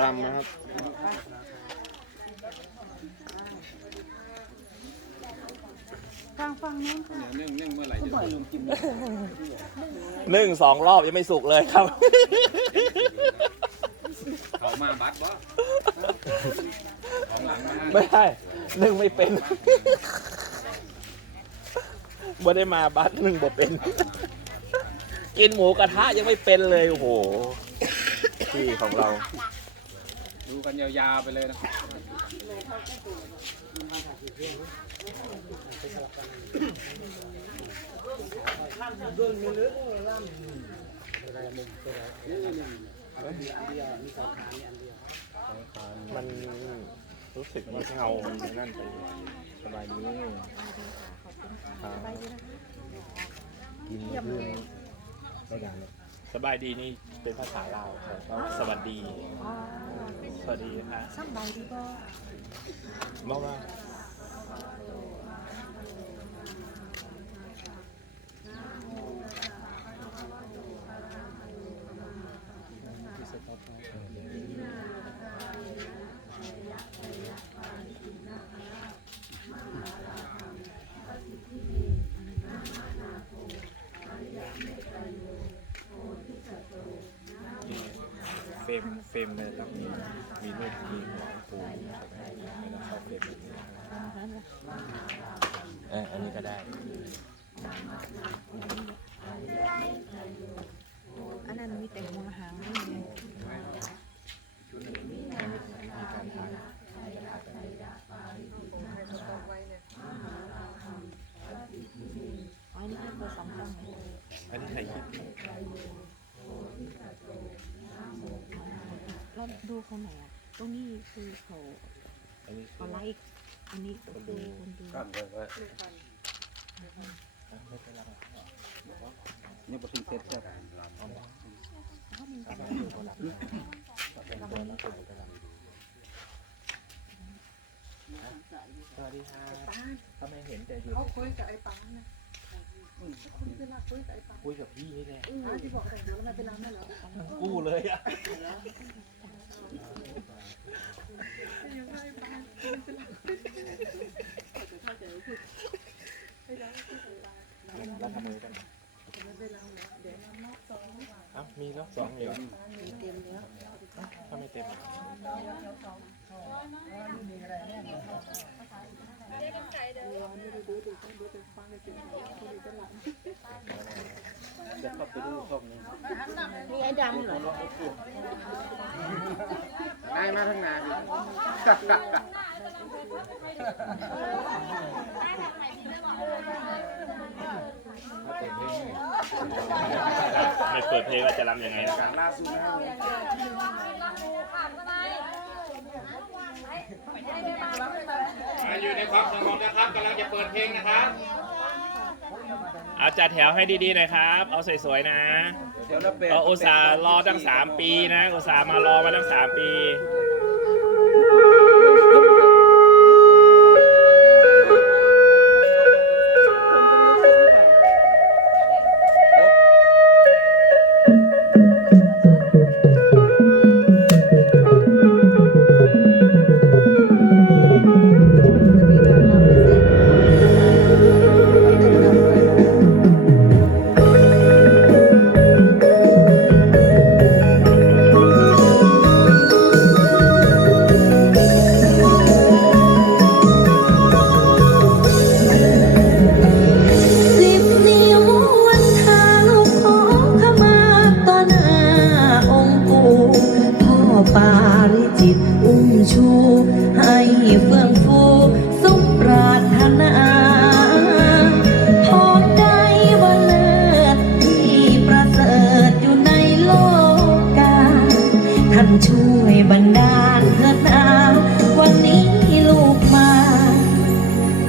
รำนะครับ ฟังฟังนู้นค่ะเนื่องเนื่องเมื่อไหร่จะลืมกินนึ่งสองรอบยังไม่สุกเลยครับ เขามาบัตรบ่ของหลังมาไม่ได้นึ่งไม่เป็นบ่ได้มาบัสนึ่งบ่เป็น กินหมูกระทะยังไม่เป็นเลยโอ้โหที่ของเรา ดูกันยาวๆไปเลยนะมันรู้สึกว่าเงามันนั่นไปสบายดีครับกินเรื่องสบายดีนี่ เป็นภาษาลาวครับก็สวัสดี อ๋อสวัสดีครับสำบายดีบ่ บอกว่าเรมเฟรมเลยครับมีมีรูปมีหัวปูใช่ไหมแล้วเข้าเฟรมแบบนี้เอออันนี้ก็ได้ อันนั้นมีแต่หัวหางไม่มี มีการถ่าย อ๋ออันนี้อันเบอร์สองต้องไหม อันนี้ถ่ายคลิป แล้ว ดูคนไหนอะ ตรงนี้คือเขาอันนี้เขาไลค์อันนี้ก็คือคนดูครับเดี๋ยวว่าไม่เป็นไรนี่ประชุมเสร็จใช่ไหมเขามีแต่สวัสดีครับทำไมเห็นแต่อยู่เขาคุยกับไอ้ปังนะคุณเวลาคุยกับไอ้ปังคุยกับพี่นี่แหละอ้าวที่บอกแต่งแล้วมันเป็นน้ำนั่นเหรอกู้เลยอะ ยังไงปังคุณเวลาคุยแต่ถ้าจะพูดให้เราพูดไปแล้วทำมือกันมันเป็นเราเดี๋ยวน้ำนอกสองอ้าวมีแล้วสองอยู่มีเต็มแล้วถ้าไม่เต็มไม่ได้ดูดูต้องดูแต่ฟังในสิ่งที่เขาดูจะหลังจะเข้าไปดูช่องนี้มีไอ้ดำเหรอายมาทางไหนไม่เปิดเพลงว่าจะรำยังไงนะครับล่าสุดนะอยู่ในความสงบนะครับกำลังจะเปิดเพลงนะครับ เอาจัดแถวให้ดีๆหน่อยครับ เอาสวยๆนะ เดี๋ยวเราเป็นก็อุตส่าห์รอตั้งสามปีนะ อุตส่าห์มารอมาตั้งสามปี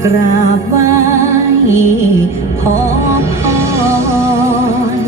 กราบไหว้ขอพร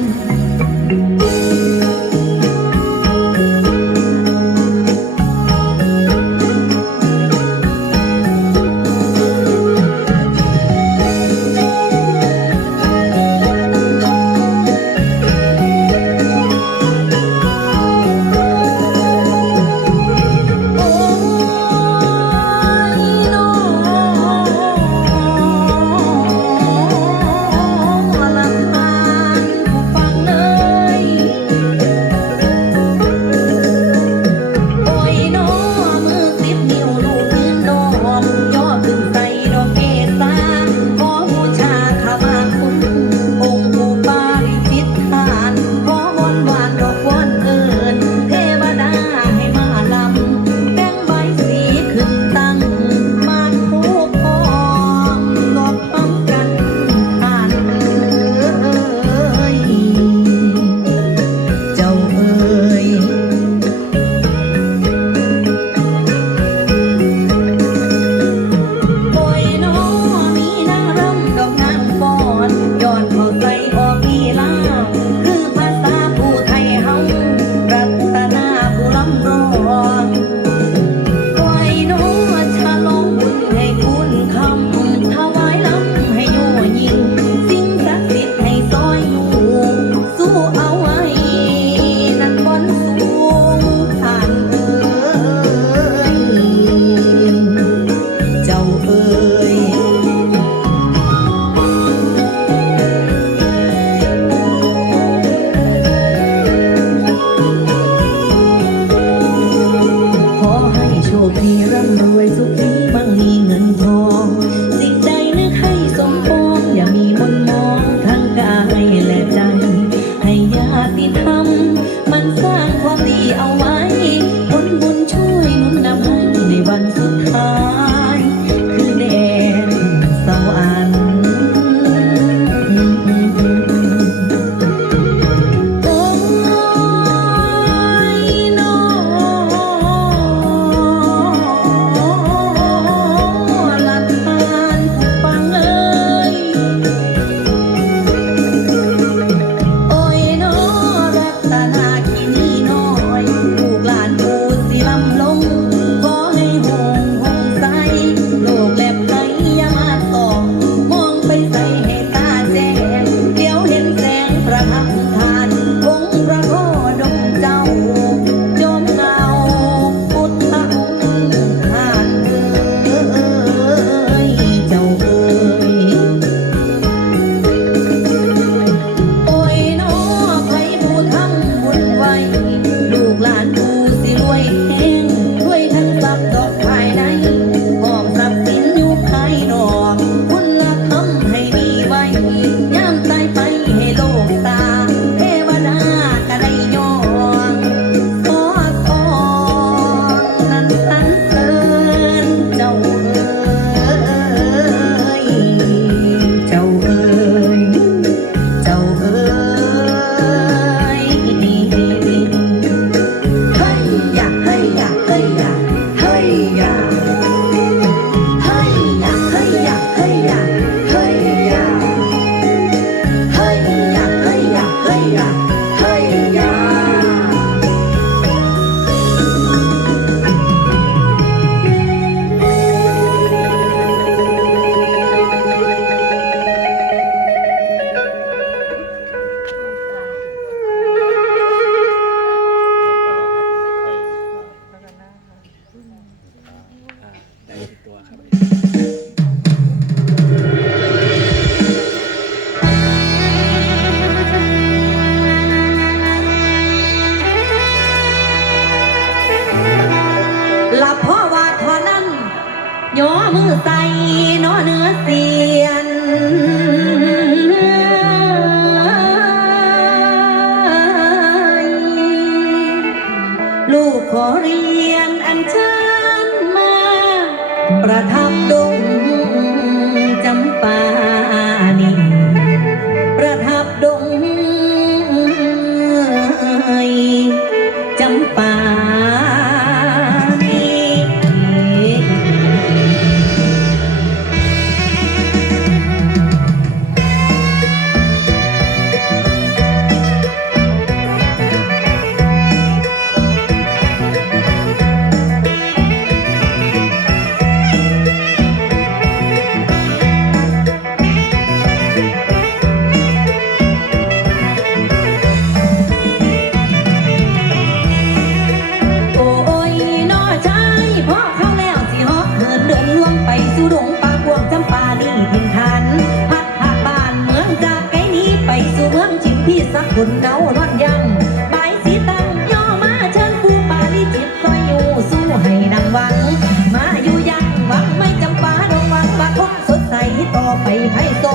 ให้โซ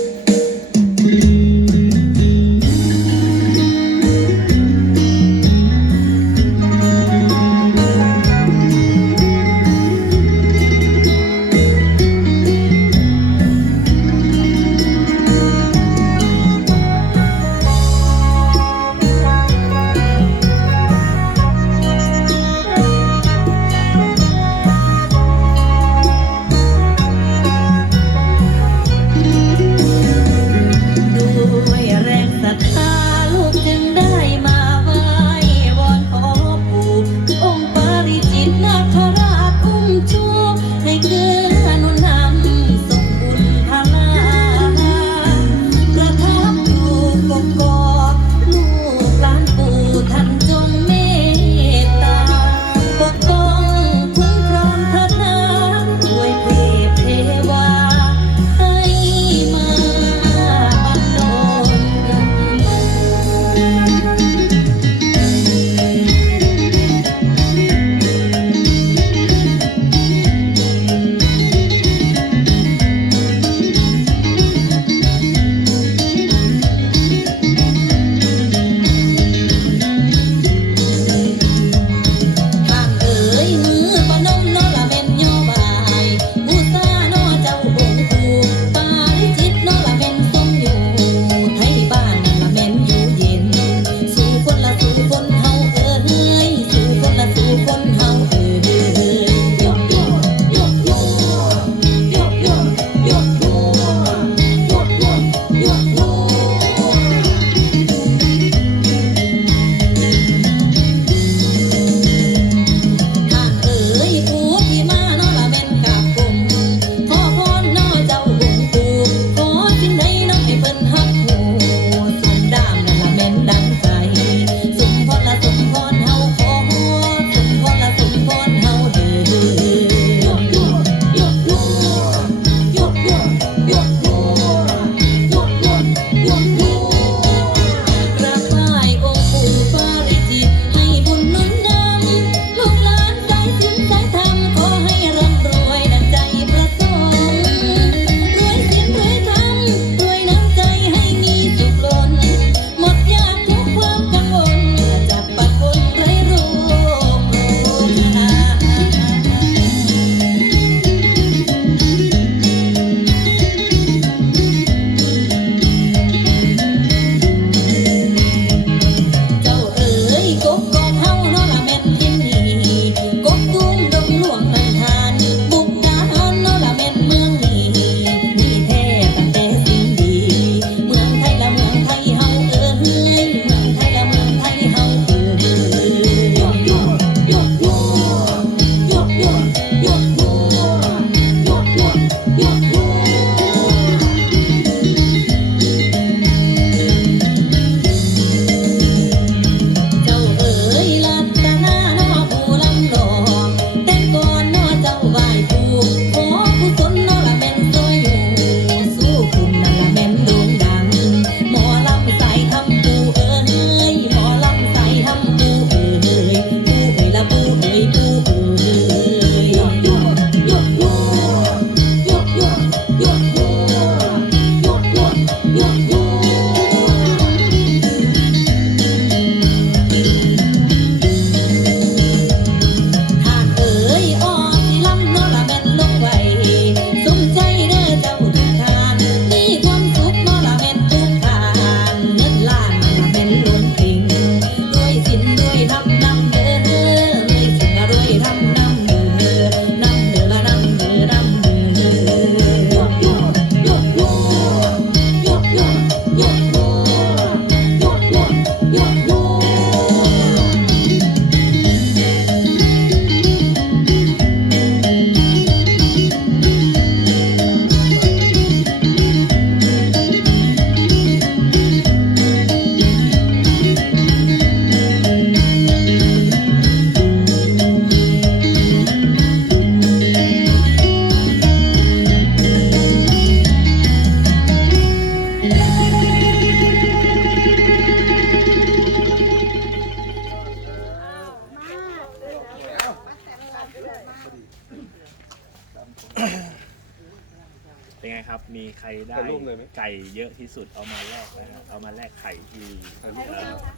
มีใครได้ถ่ายรูปเลยไหม ไก่เยอะที่สุดเอามาแลกนะครับเอามาแลกไข่ที่เอ่อ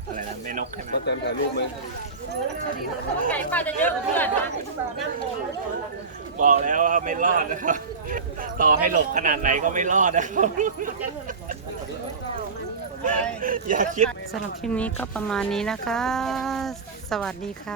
อะไรนะแม่นกใช่ไหมป้าแตนถ่ายรูปไหมบอกแล้วว่าไม่รอดนะครับ ต่อให้หลบขนาดไหนก็ไม่รอดนะครับอย่าคิด สำหรับคลิปนี้ก็ประมาณนี้นะคะ สวัสดีค่ะ